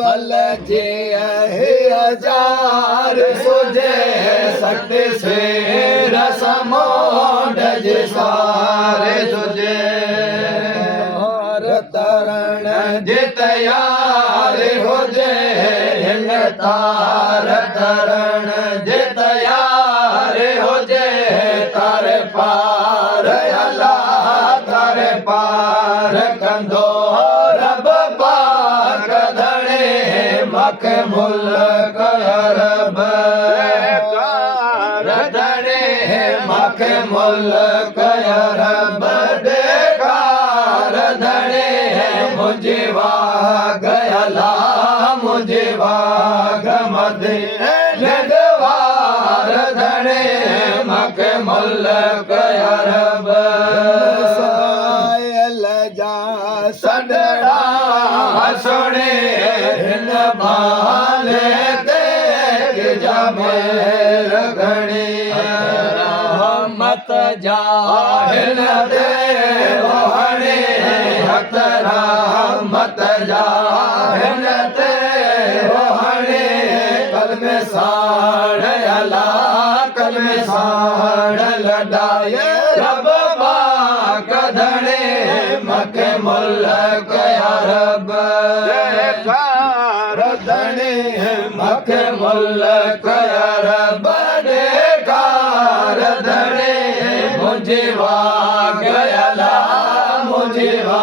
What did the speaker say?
बल जे जार सुजे शक्ति से रसमो डज सारे सुजे तरण जे तयार हुजे हिन तार तरण जे तयार हुजे तार पार अल्लाह तार पार कंदो रब पाक धणे मख मुल्क रब धणे मख मुल्क रब देखार धणे मुझे वाग अल्लाह मुझे वाग मदे लगवार धणे मख मुल्क रब सायल जा सडड़ा सुने हिन बाले ते जामे घणी रहमत जा हिन दे रोहणे हथ रहमत जा हिन ते रोहणे कलमे साड़ अल्लाह कलमे साड़ लडाए रब पाक धणे मख मुल्क रब धणे मख मुल्क रब देखार धणे मुझे वाग अल्लाह मुझे वाग